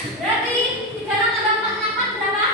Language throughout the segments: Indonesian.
Berarti 3 tambah 4 tambah 4 berapa?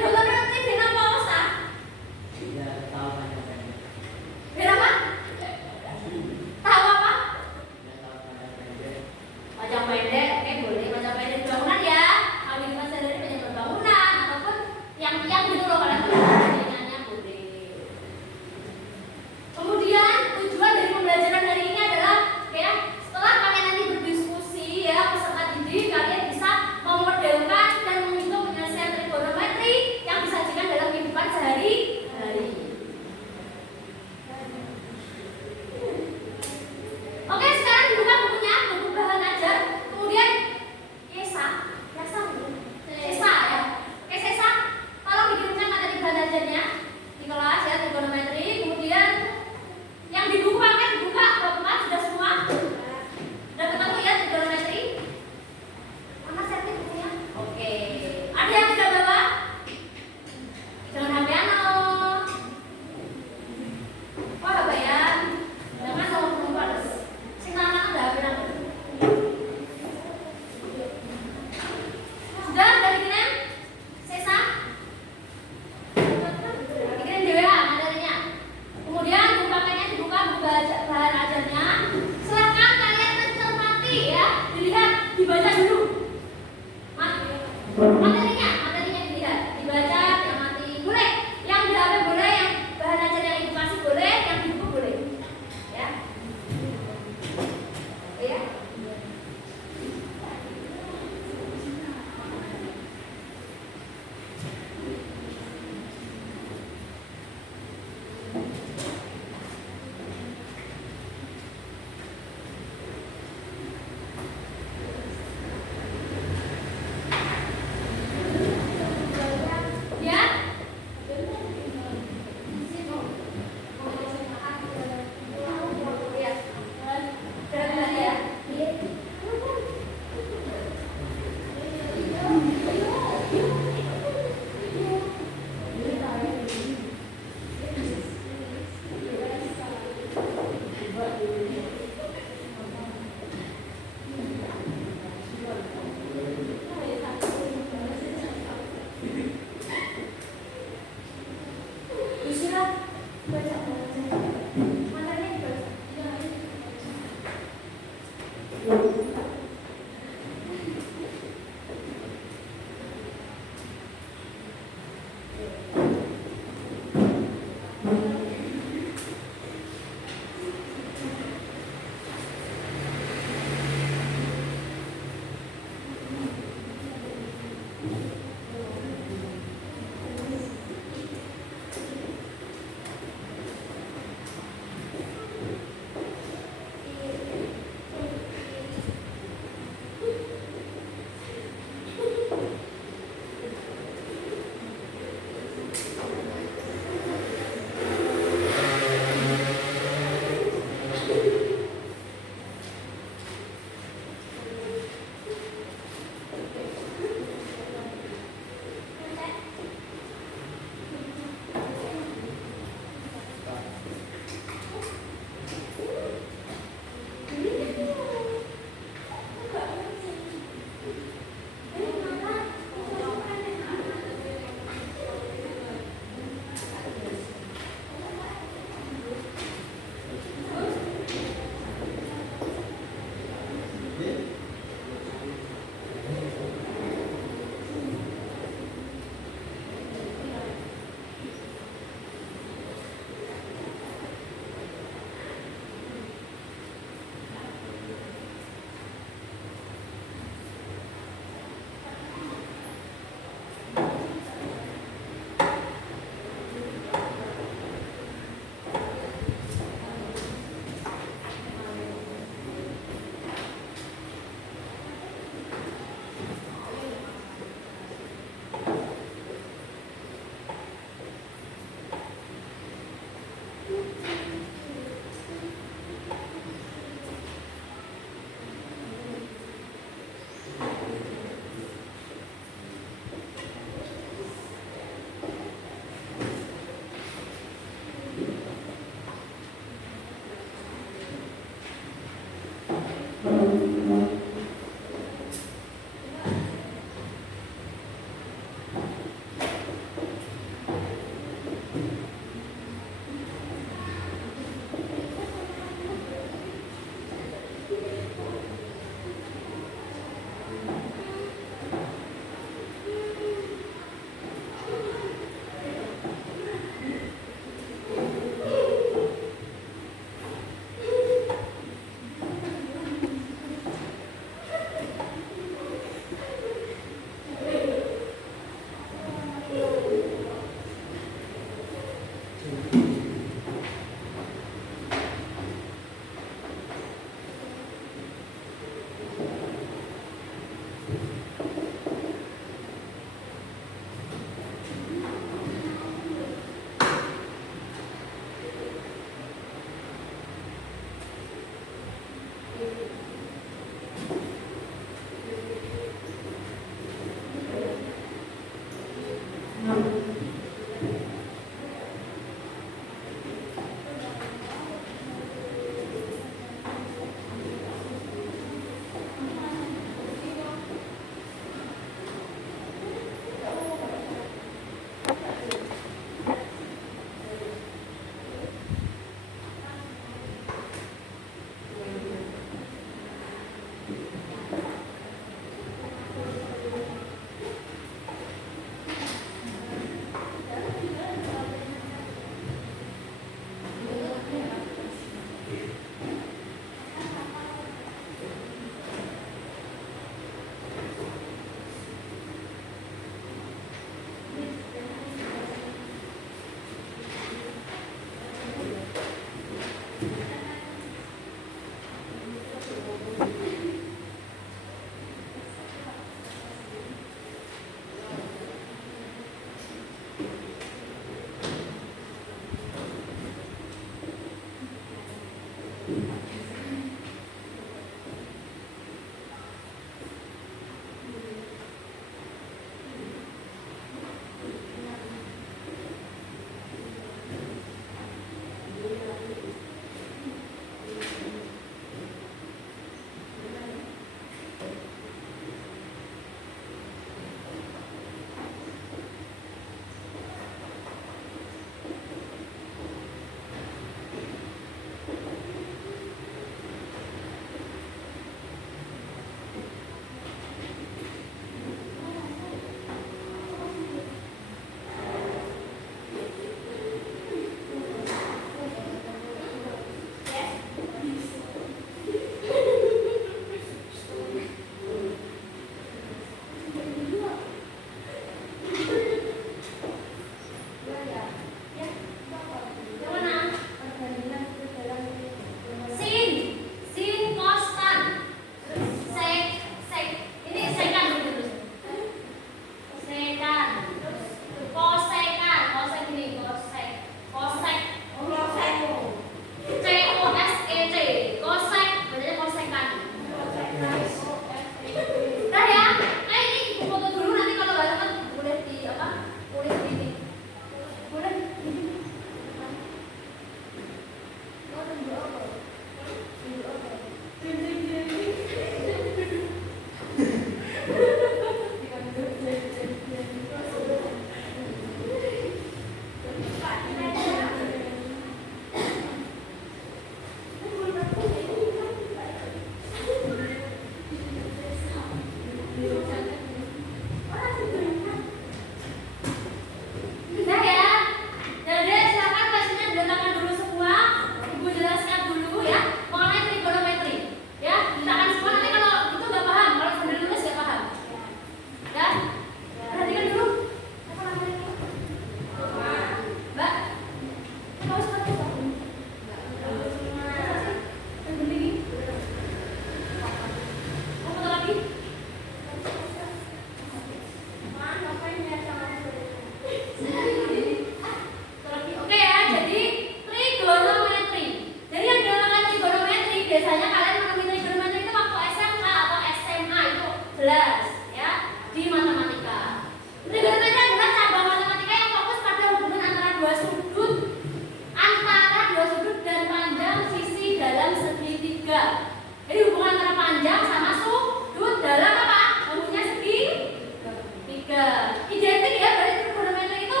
panjang sama sudut dalam apa? Rumusnya segitiga. Identik ya, berarti trigonometri itu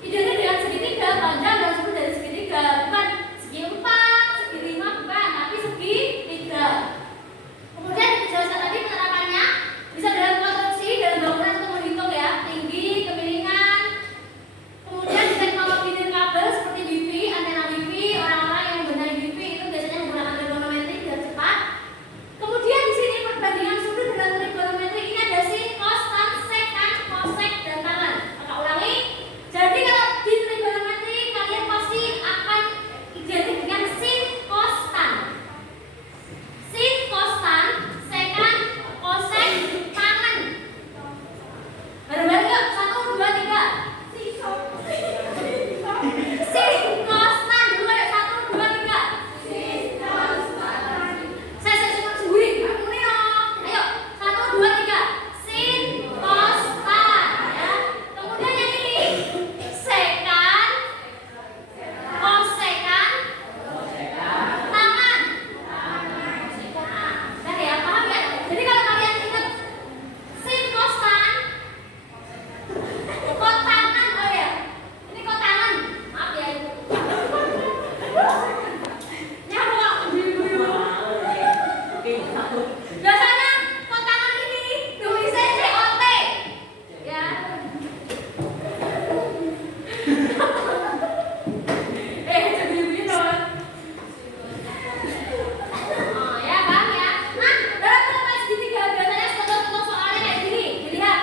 identik dengan segitiga, panjang dan sudut dari segitiga, bukan segi 4, segi 5, bukan, tapi segitiga. Kemudian dijelaskan tadi penerapannya bisa dalam konstruksi, dalam bangunan untuk menghitung ya, tinggi, kemiringan. Kemudian di teknologi nirkabel seperti wifi, antena wifi, orang-orang yang membenahi wifi itu biasanya menggunakan trigonometri biar cepat. Kemudian di sini perbandingan sudut dalam trigonometri ini ada sin, cos, tan, sekan, kosek, dan tangan. Maka ulangi. Jadi kalau di trigonometri kalian pasti akan identik dengan sin, cos, tan. Sin, cos, tan, sekan, kosek, tangan. Bareng-bareng yuk, 1, 2, 3. Sin, cos, tan, dulu ya, 1, 2, 3. Saya semua sendiri, aku nih ayo, 1, 2, 3. Sin, cos, tan, ya. Kemudian yang ini sekan, kosekan, tangan. Nah, ya paham ya? Jadi kalau kalian ingat sin, cos, tan, kok tangan, oh ya, ini kok tangan, maaf ya ibu. Nyamuk ibu. Biasanya kok tangan ini tulisnya COT, ya. Jadi begini dong. Oh ya bang ya. Nah dalam penerapan segitiga biasanya contoh-contoh soalnya kayak gini, dilihat.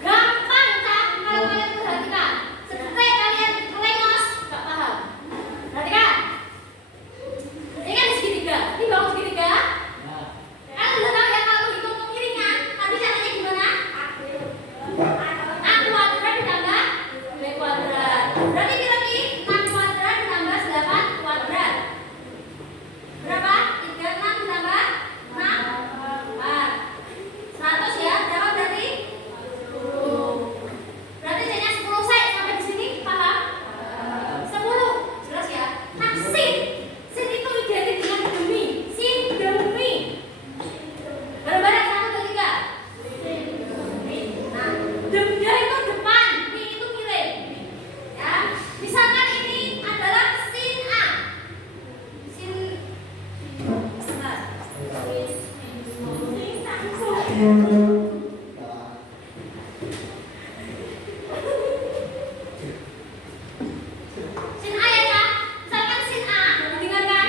Gampang kan kalau kalian perhatikan. Seperti kalian lengos, gak paham. Perhatikan. Ini kan segitiga. Ini bangun segitiga. Kalian udah tahu ya kalau menghitung kemiringan. Tadi caranya gimana? A kuadrat ditambah B kuadrat. Berarti berarti 6 kuadrat ditambah 8 kuadrat. Berapa? 36 ditambah 6? 100 ya. Berapa berarti? 10. Berarti jadinya 10 set sampai di sini paham? 10. Jelas ya? Nah, sin itu identik dengan demi. Sin demi. Bareng-bareng 1, 2, 3. Nah, demnya itu depan, mi itu miring. Ya. Misalkan ini adalah sin A. Sin sebentar. Sin A ya Kak, misalkan sin A, dengarkan.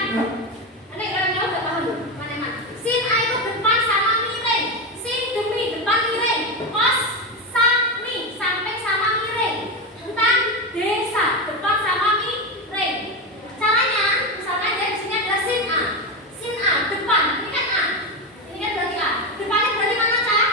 Nanti orang udah paham belum? Mana-mana. Sin A itu depan sama miring. Sin demi depan miring. Kos sami samping sama miring. Tentang desa depan sama miring. Caranya, misalkan ya di sini ada sin A. Sin A depan, ini kan A. Ini kan berarti A. Depannya berarti mana Kak?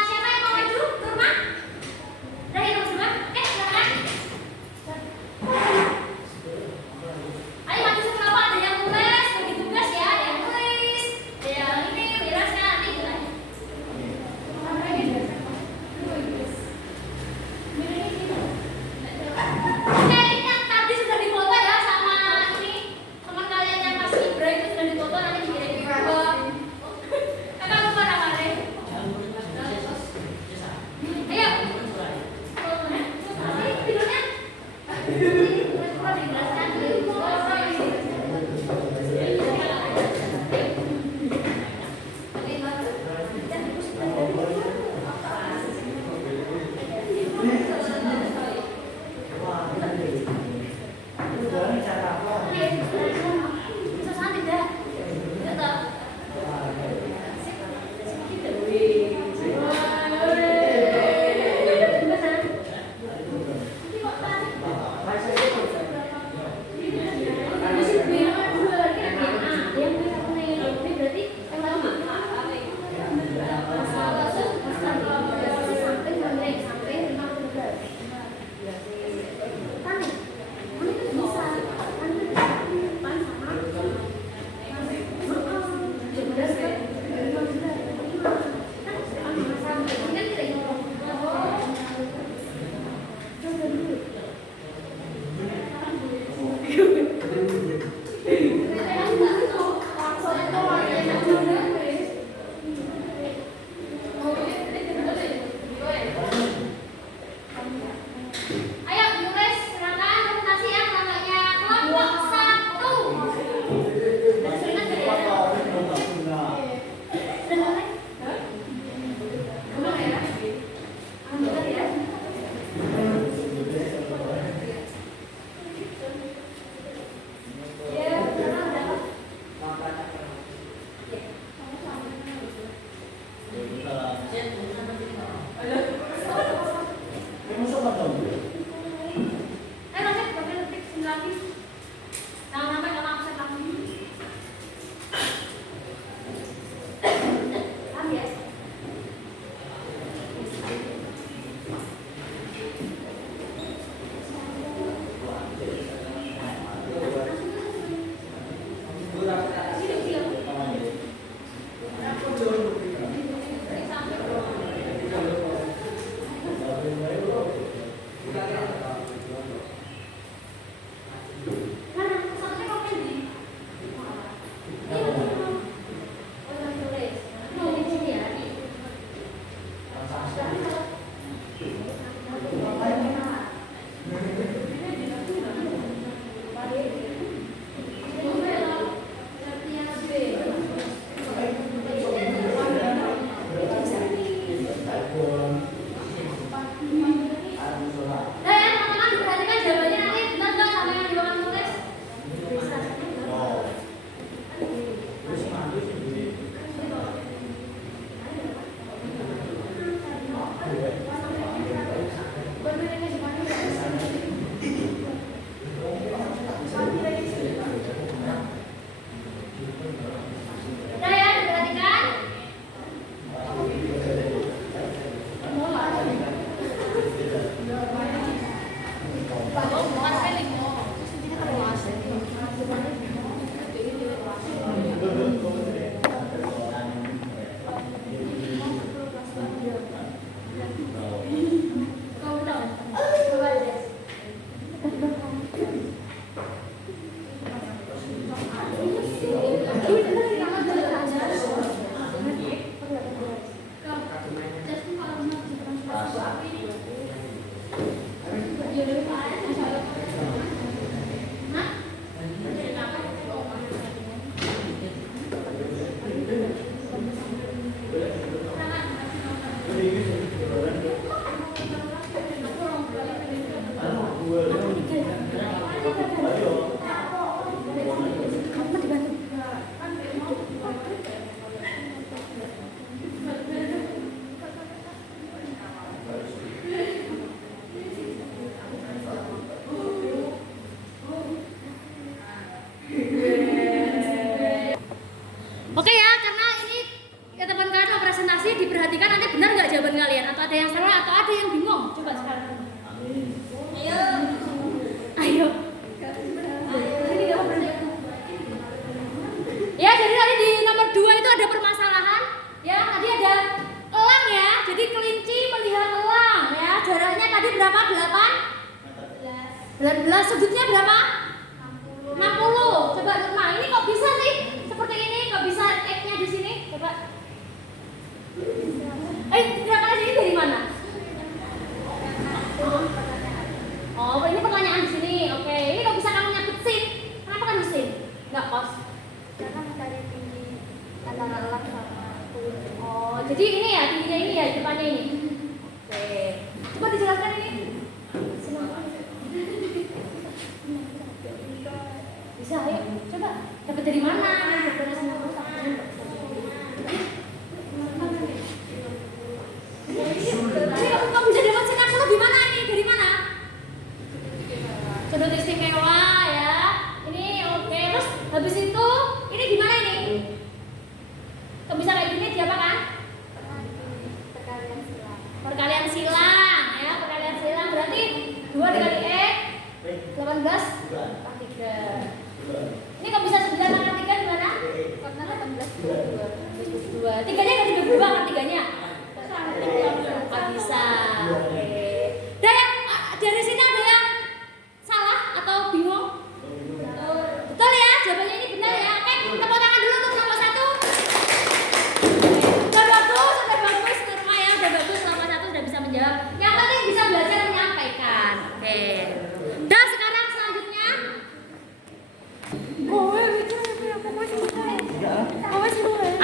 Siapa yang mau maju ke rumah? Udah ya teman-teman? Silakan. ada yang salah atau ada yang bingung? Coba sekarang. Ayo. Ayo. Ya, jadi tadi di nomor 2 itu ada permasalahan. Ya, tadi ada elang ya. Jadi kelinci melihat elang ya. Jaraknya tadi berapa? 19. Sudutnya berapa? 60. Coba Nurma, ini kok bisa sih? Seperti ini kok bisa X-nya di sini? Coba. Gerakan ini dari mana? Oh, ini pertanyaan di sini. Oke, ini kok bisa kamu nyabut sin? Kenapa kan sin? Enggak kos. Karena mencari tinggi antara elang sama kulit. Oh, jadi ini ya tingginya ini ya depannya ini. Oke. Coba dijelaskan ini. Bisa, ayo. Coba. Dapat dari mana? Dari sana kamu bisa dapat sinar di mana ini? Dari mana? Sudut istimewa ya. Ini oke. Terus habis itu ini gimana ini? Kok bisa kayak gini diapakan? Perkalian silang ya, perkalian silang berarti 2 dikali X 18 pangkat 3. Ini kok bisa 9 pangkat 3 gimana? Karena 18 2. Tiganya enggak dibagi 2 kan tiganya? Enggak bisa. Oke. Dah ya, dari sini ada yang salah atau bingung? Betul ya, jawabannya ini benar ya. Oke, tepuk tangan dulu untuk nomor 1. Sudah bagus Nurma ya, sudah bagus nomor 1 sudah bisa menjawab. Yang penting bisa belajar menyampaikan. Oke. Dan sekarang selanjutnya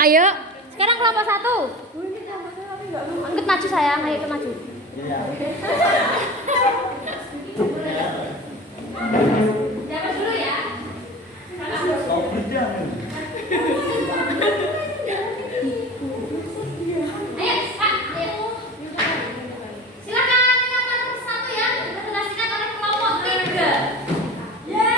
ayo, sekarang kelompok 1. Angkat maju sayang, ayo ke maju. Jangan dulu ya. Ayo, Pak, ayo. Silakan ini nomor 1 ya, dipresentasikan oleh kelompok 3. Ya.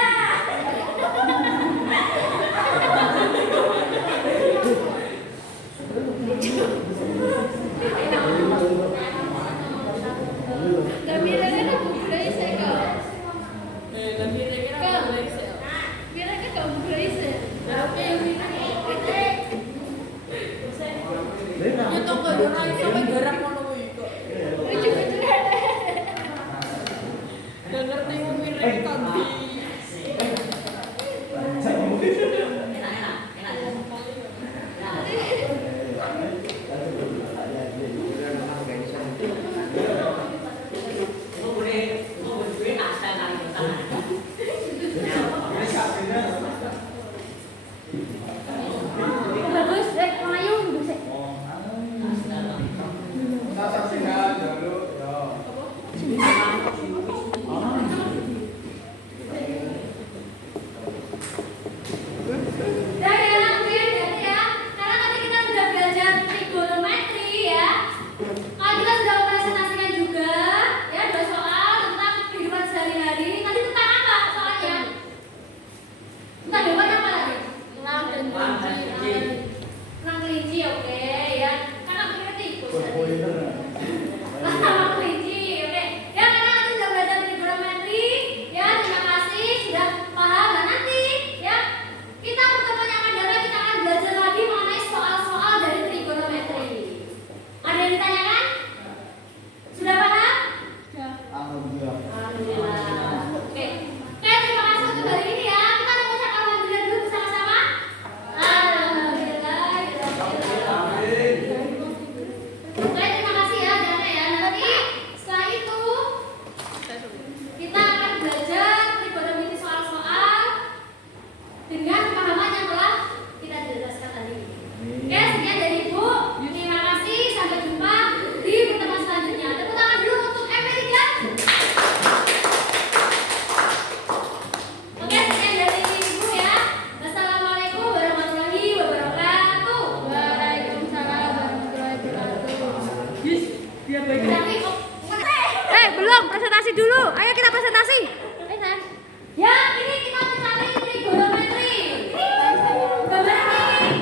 Belum, presentasi dulu. Ayo kita presentasi. Ya, ini kita mencari trigonometri. Gambar ini.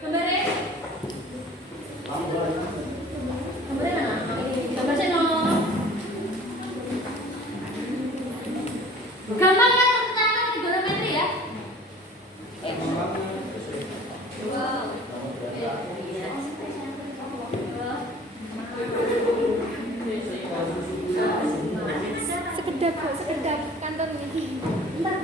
Gambarnya. Gambarnya mana? sekedar sekedar kantor ini. Bentar,